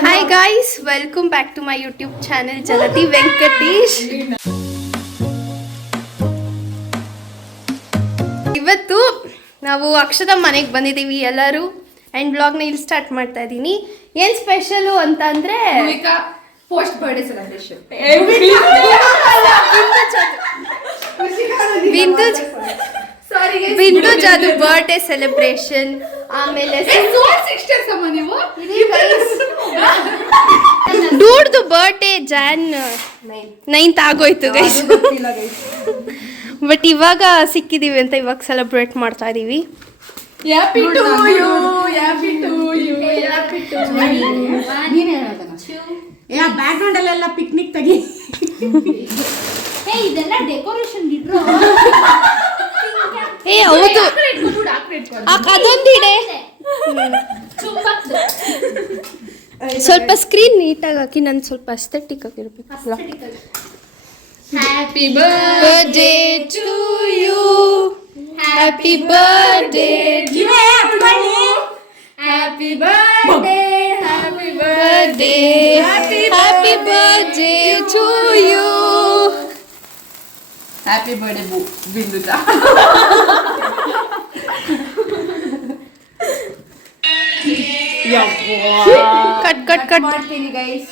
Hi guys, welcome back to my YouTube channel Jagati Venkatesh. ಇವತ್ತು ನಾವು ಅಕ್ಷತಾ ಮನೆಗೆ ಬಂದಿದ್ದೀವಿ ಎಲ್ಲರೂ ಆ್ಯಂಡ್ ಬ್ಲಾಗ್ನ ಇಲ್ಲಿ ಸ್ಟಾರ್ಟ್ ಮಾಡ್ತಾ ಇದ್ದೀನಿ. ಏನು ಸ್ಪೆಷಲು ಅಂತ ಅಂದರೆ ಪೋಸ್ಟ್ ಬರ್ಡೇ ಸೆಲೆಬ್ರೇಷನ್. ಬಿಂದು ಜಾದು ಬರ್ಡೇ ಸೆಲೆಬ್ರೇಷನ್. ಆಮೇಲೆ ಡೂಡ್ದು ಬರ್ಡೇ ಜಾನ್ 9th ಆಗೋಯ್ತು ಗೈಸ್. ಬಟ್ ಇವಾಗ ಸಿಕ್ಕಿದೀವಿ ಅಂತ ಇವಾಗ ಸೆಲೆಬ್ರೇಟ್ ಮಾಡ್ತಾ ಇದೀವಿ. ಬ್ಯಾಕ್ ಗ್ರೌಂಡ್ ಅಲ್ಲೆಲ್ಲ ಪಿಕ್ನಿಕ್ ತೆಗಿ. ಇದೆಲ್ಲ ಡೆಕೋರೇಷನ್ ಇಡ್ರು. ಏ ಹೌದು, ಅದೊಂದಿಡೆ ಸ್ವಲ್ಪ ಸ್ಕ್ರೀನ್ ನೀಟಾಗಿ ಹಾಕಿ, ನಾನು ಸ್ವಲ್ಪ ಅಸ್ಥೆಟಿಕ್ ಆಗಿರ್ಬೇಕು. Happy birthday to you, happy birthday, happy birthday, happy birthday, happy birthday to you. Happy birthday Binduja. Cut cut cut ಮಾಡ್ತೀನಿ ಗೈಸ್.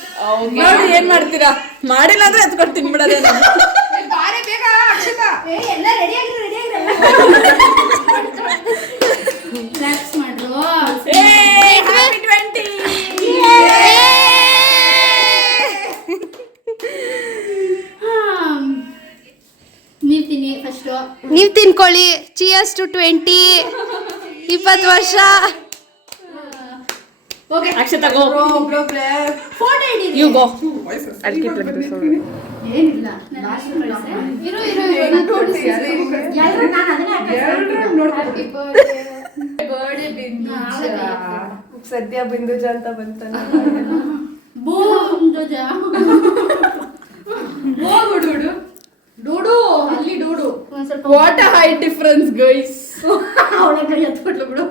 ನೋಡಿ ಏನ್ ಮಾಡ್ತೀರಾ? ಮಾಡಿಲ್ಲ ಅಂದ್ರೆ ಎತ್ಕೊಂಡು ತಿನ್ಬಿಡೋದೇ. ಬಾರೆ ಬೇಗ ಅಕ್ಷತಾ. ಎಲ್ಲ ರೆಡಿ ಆಗಿರು, ರೆಡಿ ಆಗಿರು. ಕ್ಲಾಪ್ಸ್ ಮಾಡ್ರು. ಹ್ಯಾಪಿ 20. ನೀವು ತಿನ್ನಿ ಫಸ್ಟ್. ನೀವು ತಿನ್ಕೊಳ್ಳಿ. ಚಿಯರ್ಸ್ ಟು 20 ವರ್ಷ. Okay Akshata go. ಫೋಟೋ ಹಿಡಿ. You go. ಏನಿಲ್ಲ, ಇರು ಎಲ್ಲರೂ ನಾನು ಅದನ್ನೇ ಹ್ಯಾಪಿ ಬರ್ಡೇ ಬಿಂದುಜಾ. ಸದ್ಯ ಬಿಂದುಜಾ ಅಂತ ಬಂತಲ್ಲ. ಬಿಂದುಜಾ ಡೂಡು ಅಲ್ಲಿ ಡೂಡು. What a high difference guys. ಅವಳ ಕೈ ಎತ್ಬಿಟ್ಲು ಬಿಡು.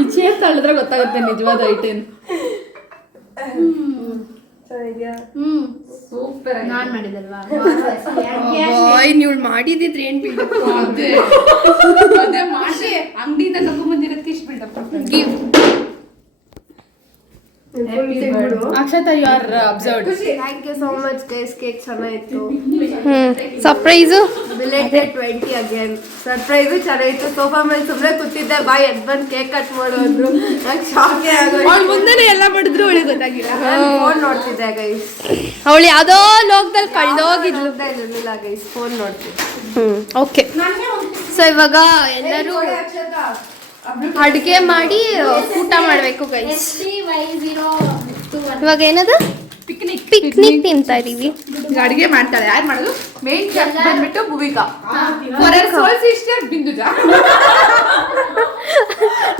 ಈ ಚೇರ್ ತಳ್ಳಿದ್ರೆ ಗೊತ್ತಾಗುತ್ತೆ ನಿಜವಾದ ಹೈಟ್ ಏನು. ಸೂಪರ್. ನಾನ್ ಮಾಡಿದಲ್ವಾ? ನೀವು ಮಾಡಿದಿದ್ರೆ ಏನ್ ಬಿಲ್ಡಪ್? ಅದೇ ಮಾಡಿ ಅಂಗಡಿಯಿಂದ ತಗೊಂಡ್ಬಂದಿರೋದಕ್ಕೆ ಇಷ್ಟು buildup. Akshata you are observed. Thank you so much guys. Cake ಚೆನ್ನಾಗಿತ್ತು. Surprise belated 20 again. ಸರ್ಪ್ರೈಸು ಚೆನ್ನಾಗಿತ್ತು. ಸೋಫಾ ಮೇಲೆ ಸುಮ್ಮನೆ ಕೂತಿದ್ದೆ, ಬಾಯ್ ಎದ್ ಬಂದು ಕೇಕ್ ಕಟ್ ಮಾಡು ಅಂದ್ರು. ನಂಗೆ ಶಾಕೆ ಆಗೋಯ್ತು. ಅವಳು ಮುಂದೆನೆ ಎಲ್ಲ ಮಾಡಿದ್ರು ಅವಳಿಗೆ ಗೊತ್ತಾಗಿಲ್ಲ. ಫೋನ್ ನೋಡ್ತಿದ್ದೆ ಗೈಸ್. ಅವಳು ಯಾವುದೋ ಲೋಕದಲ್ಲಿ ಕಳ್ದೋಗಿದ್ಲು. ಇರಲಿಲ್ಲ ಗೈಸ್, ಫೋನ್ ನೋಡ್ತಿದ್ದೆ. ಓಕೆ, ಸೊ ಇವಾಗ ಎಲ್ಲರೂ ಅಡುಗೆ ಮಾಡಿ ಊಟ ಮಾಡಬೇಕು ಗೈಸ್. ಇವಾಗ ಏನದು ಪಿಕ್ನಿಕ್ ತಿಂತಾ ಇದೀವಿ. ಅಡಿಗೆ ಮಾಡ್ತಾಳೆ. ಯಾರು ಮಾಡೋದು? ಮೇನ್ ಚೆಫ್ ಬಂದ್ಬಿಟ್ಟು Bhumika. For her soul sister Binduja.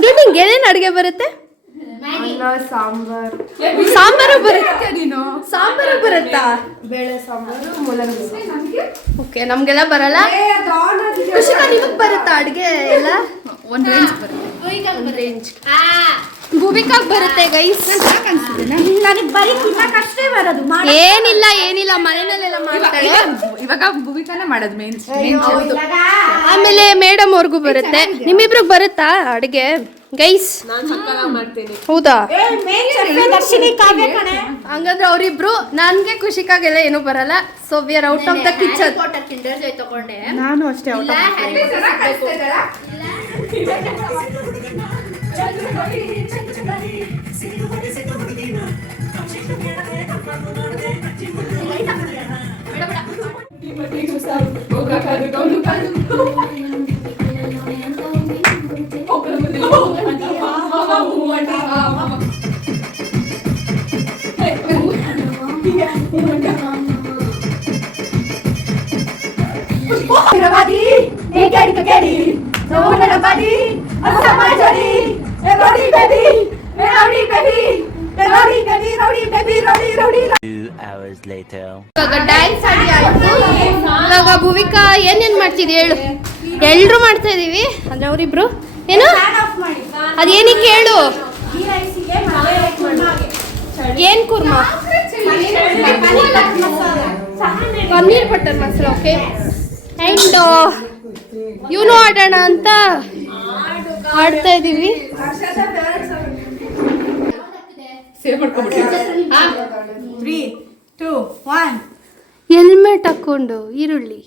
ನಿಂಗೆ ಏನೇನು ಅಡುಗೆ ಬರುತ್ತೆ? ಅನ್ನ, ಸಾಂಬಾರು ಬರುತ್ತೆ. ನೀನು ಸಾಂಬಾರು ಬರುತ್ತಾ? ಬೇಳೆ ಸಾಂಬಾರು, ಮೂಲಂಗಿ. ಓಕೆ, ನಮ್ಗೆಲ್ಲ ಬರಲ್ಲ. ಖುಷಿಕ, ನಿಮಗ್ ಬರುತ್ತಾ ಅಡುಗೆ ಎಲ್ಲ? ಒಂದು ರೇಂಜ್ ಬರುತ್ತೆ. ಭೂಮಿಕಾಗ್ ಬರುತ್ತೆ ಗೈಸ್. ನನಗೆ ಬರೀ ತಿನ್ನಕ್ಕಷ್ಟೇ ಬರೋದು. ಏನಿಲ್ಲ ಮನೆಯಲ್ಲೆಲ್ಲ ಮಾಡ್ತಾಳೆ. ಇವಾಗ ಭೂಮಿಕಾನೇ ಮಾಡೋದು ಮೇನ್. ಆಮೇಲೆ ಮೇಡಮ್ ಅವ್ರಿಗೂ ಬರುತ್ತೆ. ನಿಮ್ಮಿಬ್ರಿಗೆ ಬರುತ್ತಾ ಅಡುಗೆ ಗೈಸ್? ಹೌದಾ? ಹಂಗಂದ್ರೆ ಅವರಿಬ್ರು. ನನ್ಗೆ ಖುಷಿಕಾಗೆಲ್ಲ ಏನೂ ಬರಲ್ಲ. So we are out of the kitchen. Kinder Joy ತಗೊಂಡೆ. ನಾನು ಅಷ್ಟೇ ಔಟ್ ಆಫ್ ಡ್ಯಾನ್ಸ್ ಆಡಿ ಆಯ್ತು. ಇವಾಗ ಭೂಮಿಕಾ ಏನೇನ್ ಮಾಡ್ತಿದ್ವಿ ಹೇಳು? ಎಲ್ರು ಮಾಡ್ತಾ ಇದೀವಿ ಅಂದ್ರೆ ಅವರಿಬ್ರು ಏನು ಅದೇನಿಕ್ಕೆ ಹೇಳು? ಏನ್ kurma? Paneer butter masala. Okay. And ಇವನು ಆಡೋಣ ಅಂತ ಆಡ್ತಾ ಇದ್ದೀವಿ. ಸೇವ್ ಮಾಡ್ಕೊಂಡ್ಬಿಟ್ಟು 3, 2, 1. ಹೆಲ್ಮೆಟ್ ಹಾಕೊಂಡು ಈರುಳ್ಳಿ.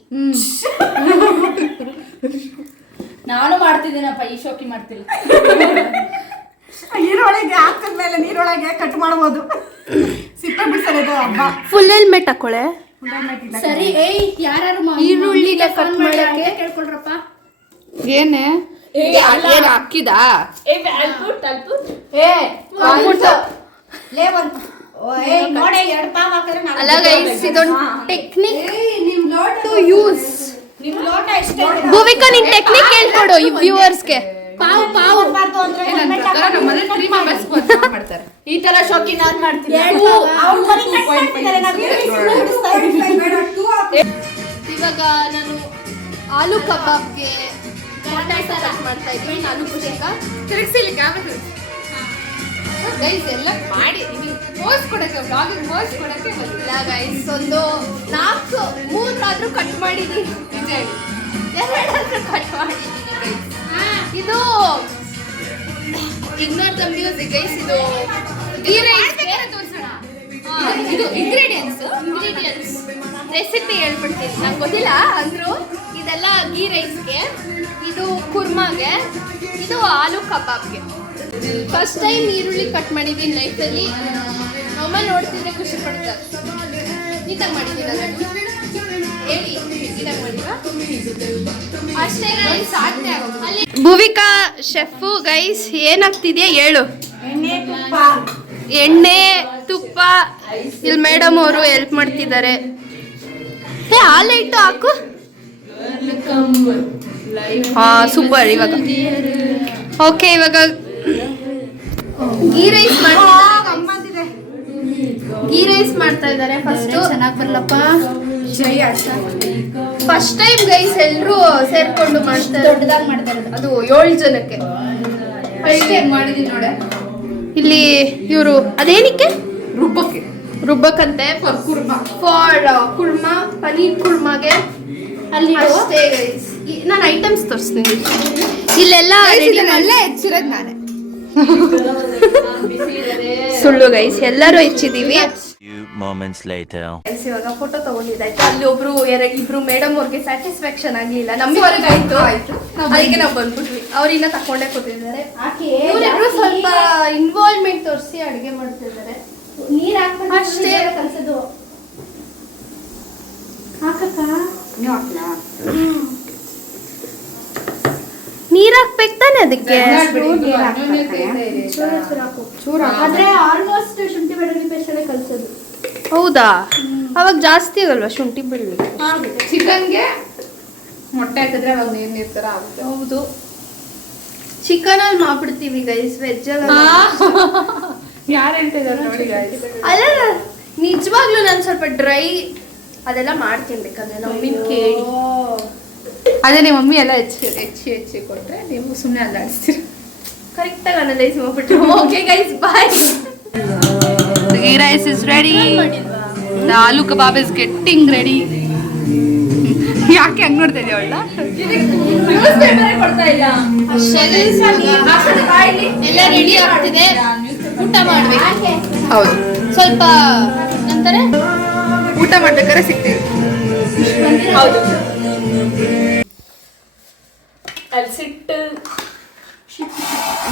ನಾನು ಮಾಡ್ತಿದ್ದೀನಪ್ಪ, ಈ ಶೋಕಿ ಮಾಡ್ತಿಲ್ಲ. ನೀರೊಳಗೆ ಹಾಕಿದ್ಮೇಲೆ ನೀರೊಳಗೆ ಕಟ್ ಮಾಡ್ಬೋದು. ಸಿಪ್ಪೆ ಬಿಡಿಸೋದು ಹಬ್ಬ. ಫುಲ್ ಹೆಲ್ಮೆಟ್ ಹಾಕೊಳ್ಳೆ. ಸರಿ, ಏಯ್ ಯಾರು ಈರುಳ್ಳಿನ ಕಟ್ ಮಾಡಕ್ಕೆ ಕೇಳ್ಕೊಳ್ರಪ್ಪ. ಏನೇ ಏನು ಹಾಕಿದ? ನೋಡಿ 2 ಪಾವ್ ಹಾಕಿದ್ರೆ ಅಲ್ಲ ಗೈಸ್, ಇದೊಂದು ಟೆಕ್ನಿಕ್ ಟು ಯೂಸ್. ನಿಮ್ ಲೋಟ ಎಷ್ಟೇ ಭೂವಿಕಾ, ನಿನ್ ಟೆಕ್ನಿಕ್ ಹೇಳ್ಕೊಡು ಈ ವ್ಯೂವರ್ಸ್ಗೆ. ಪಾವ್ ಹೋಗ್ಬಾರ್ದು ಅಂದ್ರೆ helmet ನಮ್ಮಲ್ಲಿ 3 ಮೆಂಬರ್ಸ್ ಮಾಡ್ತಾರೆ. ಈ ತರ ಶೋಕಿ ನಾನ್ ಮಾಡ್ತೀನಿ. ಇವಾಗ ನಾನು ಆಲೂ ಕಬಾಬ್ಗೆ ಕಟ್ ಮಾಡ್ತಾ ಇದ್ದೀನಿ. ಆಲೂ ಕುಶಿಕ ತಿರುಗಿಸಿಲಿ ಕ್ಯಾಮೆರಾ ಗೈಸ್ ಎಲ್ಲ ಮಾಡಿ ಪೋಸ್ ಕೊಡಕ್ಕೆ, ಬ್ಲಾಗಿಂಗ್ ಪೋಸ್ ಕೊಡಕ್ಕೆ ಇಲ್ಲ ಗೈಸ್, ಒಂದು 3 ಕಟ್ ಮಾಡಿದ್ದೀನಿ. 2 ಕಟ್ ಮಾಡಿದ್ದೀನಿ ಗೈಸ್. ಇದು ಇಗ್ನೋರ್ ದ ಮ್ಯೂಸಿಕ್ ಗೈಸ್. ಇದು ಗೀ ರೈಸ್ಗೆ ಇದು ಇಂಗ್ರೀಡಿಯೆಂಟ್ಸ್ ರೆಸಿಪಿ ಹೇಳ್ಬಿಡ್ತೀನಿ. ನಂಗೆ ಗೊತ್ತಿಲ್ಲ ಅಂದ್ರು. ಇದೆಲ್ಲ ಗೀ ರೈಸ್ಗೆ, ಇದು ಕುರ್ಮಾಗೆ, ಇದು ಆಲೂ ಕಬಾಬ್ಗೆ. ಫಸ್ಟ್ ಟೈಮ್ ಈರುಳ್ಳಿ ಕಟ್ ಮಾಡಿದ್ದೀನಿ ಲೈಫಲ್ಲಿ. ಅಮ್ಮ ನೋಡ್ತಿದ್ರೆ ಖುಷಿ ಪಡ್ತಾರೆ. ನೀಟಾಗಿ ಮಾಡಿದ್ದೀರಲ್ಲ ಹೇಳಿ, ನೀಟಾಗಿ ಮಾಡಿಲ್ಲ ಅಷ್ಟೇ ಗೈಸ್. ಅಲ್ಲಿ ಭುವಿಕಾ ಶೆಫು ಗೈಸ್, ಏನಾಗ್ತಿದ್ಯಾ ಹೇಳು. ಎಣ್ಣೆ ತುಪ್ಪ. ಇಲ್ಲಿ ಮೇಡಮ್ ಅವರು ಹೆಲ್ಪ್ ಮಾಡ್ತಿದ್ದಾರೆ. ಹಾಲು ಇಟ್ಟು ಹಾಕು. ಹಾ ಸೂಪರ್. ಇವಾಗ ಓಕೆ, ಇವಾಗ ಗೀ ರೈಸ್ ಮಾಡ್ತಾ ಇದ್ದಾರೆ. ಫಸ್ಟ್ ಚೆನ್ನಾಗಿ ಬರ್ಲಪ್ಪ. ಫಸ್ಟ್ ಟೈಮ್ ಗೈಸ್ ಎಲ್ರು ಸೇರ್ಕೊಂಡು ಮಾಡ್ತಾರೆ. ದೊಡ್ಡದಾಗಿ ಮಾಡ್ತಾರೆ ಅದು 7 ಜನಕ್ಕೆ ಮಾಡಿದೀನಿ ನೋಡೆ. ಇಲ್ಲಿ ಇವರು ಅದೇನಕ್ಕೆ ರುಬ್ಬಕ್ಕೆ ರುಬ್ಬಕ್ಕಂತೆ ಫಾರ್ ಕುರ್ಮಾ, ಪನೀರ್ ಕುರ್ಮಾಗೆ. ಅಲ್ಲಿ ಅಷ್ಟೇ ಗೈಸ್. ನಾನು ಐಟಮ್ಸ್ ತೋರಿಸ್ತೀನಿ. ಇಲ್ಲೆಲ್ಲ ಹೆಚ್ಚಿರೋದು ನಾನೇ. ಸುಳ್ಳು ಗೈಸ್, ಎಲ್ಲರೂ ಹೆಚ್ಚಿದೀವಿ. moments later. ಇವಾಗ ಫೋಟೋ ತಗೊಂಡಿದ್ದಾಯ್ತು. ಅಲ್ಲಿ ಇಬ್ರು ಮೇಡಮ್ ಅವ್ರಿಗೆ ಸ್ಯಾಟಿಸ್ಫ್ಯಾಕ್ಷನ್ ಆಗ್ಲಿಲ್ಲ. ನಮ್ವರೆಗಾಯ್ತು, ಅದಕ್ಕೆ ನಾವು ಬಂದ್ಬಿಟ್ವಿ. ಅವ್ರಿನ್ನ ತಕೊಂಡೇ ಕೂತಿದ್ದಾರೆ. ಇವರಿಬ್ರು ಸ್ವಲ್ಪ ಇನ್ವಾಲ್ವ್ಮೆಂಟ್ ತೋರಿಸಿ ಅಡುಗೆ ಮಾಡ್ತಿದ್ದಾರೆ. ನೀರ್ ಹಾಕ್ಬೇಕು ಅಷ್ಟೇ. ಕಲ್ಸೋದು ಹಾಕಕ್ಕ. ನೀರ್ ಹಾಕ್ಬೇಕು ತಾನೆ ಅದಕ್ಕೆ. ಆದ್ರೆ ಆಲ್ಮೋಸ್ಟ್ ಶುಂಠಿ ಬೆಳ್ಳುಳ್ಳಿ ಪೇಸ್ಟ್ ಕಲ್ಸೋದು. ಹೌದಾ? ಅವಾಗ ಜಾಸ್ತಿ ಆಗಲ್ವಾ ಶುಂಠಿ ಬೆಳ್ಳುಳ್ಳಿ? ಚಿಕನ್ಗೆ ಮೊಟ್ಟೆ ಹಾಕಿದ್ರೆ ಅವಾಗ ನೀರ್ ತರ ಆಗುತ್ತೆ. ಹೌದು. ಚಿಕನ್ ಅಲ್ಲಿ ಮಾಡ್ಬಿಡ್ತೀವಿ ಗೈಸ್, ವೆಜ್ ಅಲ್ಲ. ಯಾರು ಹೇಳ್ತಿದ್ದಾರೆ ನೋಡಿ ಗೈಸ್. ಅಲ್ಲ ನಿಜವಾಗ್ಲೂ ನಾನು ಸ್ವಲ್ಪ ಡ್ರೈ ಅದೆಲ್ಲ ಮಾಡ್ತೀನಿ. ಬೇಕಾದ್ರೆ ನಮ್ಮಿ ಕೇಳಿ. ಅದೇ ನಿಮ್ಮ ಮಮ್ಮಿ ಎಲ್ಲ ಹೆಚ್ಚಿ ಕೊಟ್ರೆ ನೀವು ಸುಮ್ಮನೆ ಅಲ್ಲಾಡಿಸ್ತೀರಿ. ಕರೆಕ್ಟಾಗಿ ಅನಲೈಸ್ ಮಾಡ್ಬಿಟ್ರು. Okay guys, bye. The ghee rice is ready. The aloo kebab is getting ready. ಯಾಕೆ ಹಂಗ್ ನೋಡ್ತಾ ಇದೀಯ ಅವಳ? ಎಲ್ಲ ರೆಡಿ ಆಗ್ತಿದೆ, ಊಟ ಮಾಡ್ಬೇಕು. ಹೌದು, ಸ್ವಲ್ಪ ನಂತರ ಊಟ ಮಾಡ್ಬೇಕಾದ್ರೆ ಸಿಗ್ತೀವಿ. ಹೌದು,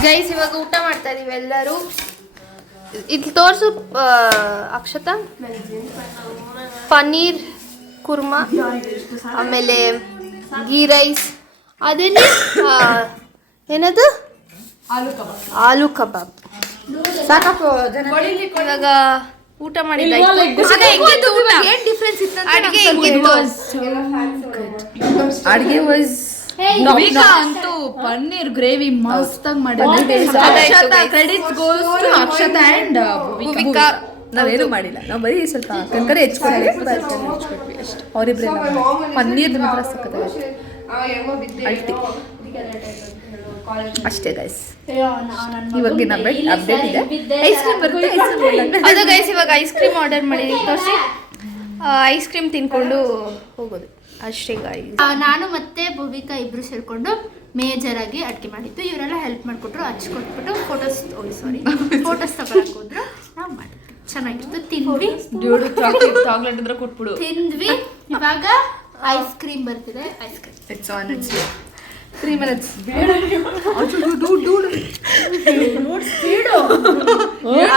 ಗೈಸ್ ಇವಾಗ ಊಟ ಮಾಡ್ತಾ ಇದೀವಿ ಎಲ್ಲರೂ. ಇಲ್ಲಿ ತೋರಿಸು ಅಕ್ಷತಾ. ಪನ್ನೀರ್ ಕುರ್ಮಾ, ಆಮೇಲೆ ಗೀ ರೈಸ್, ಅದೇನೆ ಏನದು ಆಲೂ ಕಬಾಬ್. ಸಾಕಪ್ಪ ಇವಾಗ ಊಟ ಮಾಡಿದ್ದಾಯ್ತು. ಅಡಿಗೆ ವಾಸ್ ಅಂತೂ ಪನ್ನೀರ್ ಗ್ರೇವಿ ಮಸ್ತಾಗಿ ಮಾಡಿದ್ರು. Credit goes to Akshata and Bhuvika. ನಾವೇನು ಮಾಡಿಲ್ಲ, ನಾವು ಬರೀ ಸ್ವಲ್ಪ ಕರ್ಕರೆ ಹೆಚ್ಕೊಡ್ತೀವಿ ಅಷ್ಟೇ. ಅವರಿಬ್ರೆಲ್ಲ ಪನ್ನೀರ್ ಮಾತ್ರ ಸಕ್ಕತ್ತಾಗಿ ಅಲ್ಟಿ. ಅಷ್ಟೇ ಗೈಸ್ ಇವಾಗಿನ ಅಪ್ಡೇಟ್ ಇದೆ. ಐಸ್ ಕ್ರೀಮ್ ಬರುತ್ತೆ, ಐಸ್ ಕ್ರೀಮ್ ಅದು ಗೈಸ್ ಇವಾಗ ಐಸ್ ಕ್ರೀಮ್ ಆರ್ಡರ್ ಮಾಡಿದ್ದೀವಿ. ತೋರಿಸಿ ಐಸ್ ಕ್ರೀಮ್ ತಿನ್ಕೊಂಡು ಹೋಗೋದು ಅಷ್ಟೇ ಗೈಸ್. ನಾನು ಮತ್ತೆ ಭೂಮಿಕಾ ಇಬ್ರು ಸೇರ್ಕೊಂಡು ಮೇಜರ್ ಆಗಿ ಅಡುಗೆ ಮಾಡಿದ್ದು. ಇವರೆಲ್ಲ ಹೆಲ್ಪ್ ಮಾಡಿಕೊಟ್ರು, ಹಚ್ಕೊಟ್ಬಿಟ್ಟು ಫೋಟೋಸ್ ತಗೊಳಕ್ ಹೋದ್ರು. ನಾವು ಮಾಡಿದ್ವಿ, ಚೆನ್ನಾಗಿತ್ತು. ತಿಂದ್ವಿ ಚಾಕ್ಲೇಟ್ ಇದ್ರೆ ಕೊಟ್ಬಿಡು. ತಿಂದ್ವಿ. ಇವಾಗ ಐಸ್ ಕ್ರೀಮ್ ಬರ್ತಿದೆ. Ice cream it's on its 3 minutes.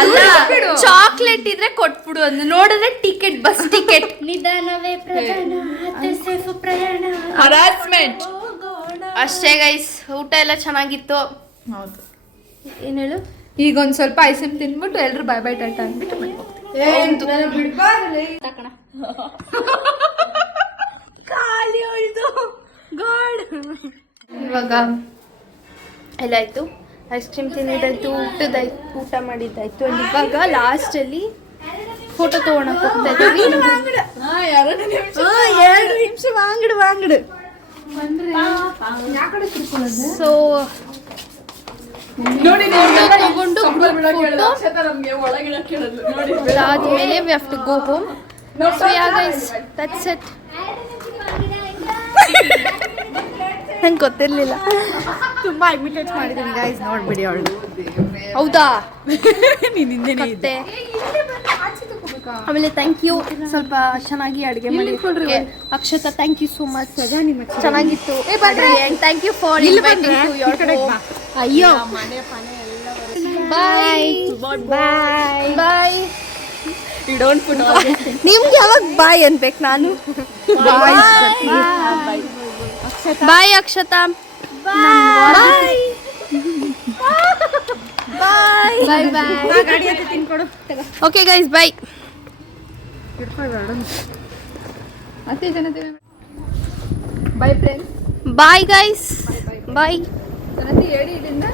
ಅಲ್ಲ, ಚಾಕ್ಲೇಟ್ ಇದ್ರೆ ಕೊಟ್ಬಿಡು ಅಂದು. ನೋಡಿದ್ರೆ ಟಿಕೆಟ್, ಬಸ್ ಟಿಕೆಟ್. ನಿಧಾನವೇ ಪ್ರಯಾಣ, ಸೇಫ್ ಪ್ರಯಾಣ. ಹರಾಸ್ಮೆಂಟ್ ಅಷ್ಟೇ ಗೈಸ್. ಊಟ ಎಲ್ಲ ಚೆನ್ನಾಗಿತ್ತು. ಹೌದು. ಏನ್ ಹೇಳು? ಈಗ ಒಂದ್ ಸ್ವಲ್ಪ ಐಸ್ ಕ್ರೀಮ್ ತಿನ್ಬಿಟ್ಟು ಎಲ್ರು ಬೈ ಬೈ ಟಾಟಾ ಅಂದ್ಬಿಟ್ಟು ಮನೆಗೆ ಹೋಗ್ತೀವಿ. ಇವಾಗ ಎಲ್ಲ ಆಯ್ತು. ಐಸ್ ಕ್ರೀಮ್ ತಿಂದಿದ್ದಾಯ್ತು, ಊಟ ಮಾಡಿದ್ದಾಯ್ತು. ಅಂಡ್ ಇವಾಗ ಲಾಸ್ಟಲ್ಲಿ ಫೋಟೋ ತಗೊಳಕ್ ಹೋಗ್ತಾ ಇದ್ದೀವಿ. 2 ನಿಮಿಷ ವಾಂಗಡು ಸೊ ತಗೊಂಡು ಅದಾದ್ಮೇಲೆ we have to go home. So yeah guys, that's it. ನಂಗೆ ಗೊತ್ತಿರ್ಲಿಲ್ಲ. ತುಂಬಾ ಇಮಿಟೇಟ್ ಮಾಡಿದ್ದೀನಿ ಗೈಸ್, ನೋಡ್ಬಿಡಿ ಅವಳು. ಹೌದಾ? ನೀನ್ ಹಿಂದೆನೇ ಮತ್ತೆ ಆಮೇಲೆ ಥ್ಯಾಂಕ್ ಯು, ಸ್ವಲ್ಪ ಚೆನ್ನಾಗಿ ಅಡುಗೆ ಮಾಡಿ. Akshata, thank you so much, ಚೆನ್ನಾಗಿತ್ತು. Thank you for inviting to your home. ಅಯ್ಯೋ, ಬಾಯ್ ಬಾಯ್ ಬಾಯ್. ನಿಮ್ಗೆ ಯಾವಾಗ ಬಾಯ್ ಅನ್ಬೇಕು ನಾನು? Bye Akshata. Bye bye bye bye. Okay guys, bye. Bye friends. Bye guys, bye. ಹೇಳಿ ಇಲ್ಲಿಂದ